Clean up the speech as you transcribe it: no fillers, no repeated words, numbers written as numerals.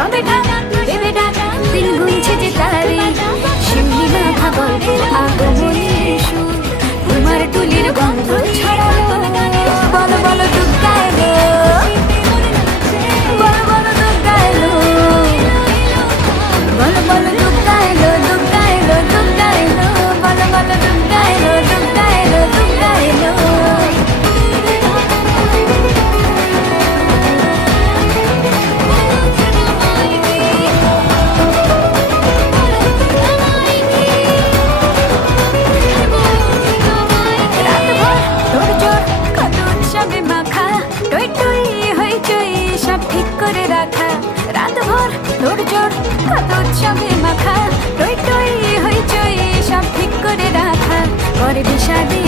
কবে ডাক দেবে ডাক দিন গুনছে যে তারে শিউলি মাখা গল্প আগমনের সুর তোমার টুলির গন্ধ ছড়ালো বলো বলো দুর্গা এলো বলো বলো দুর্গা এলো বলো বলো দুর্গা এলো দুর্গা এলো দুর্গা এলো বলো বলো দুর্গা এলো দুর্গা এলো দুর্গা এলো উৎসবে মাখা টই টই হইচই সব ঠিক করে রাখা পরে বিষাদে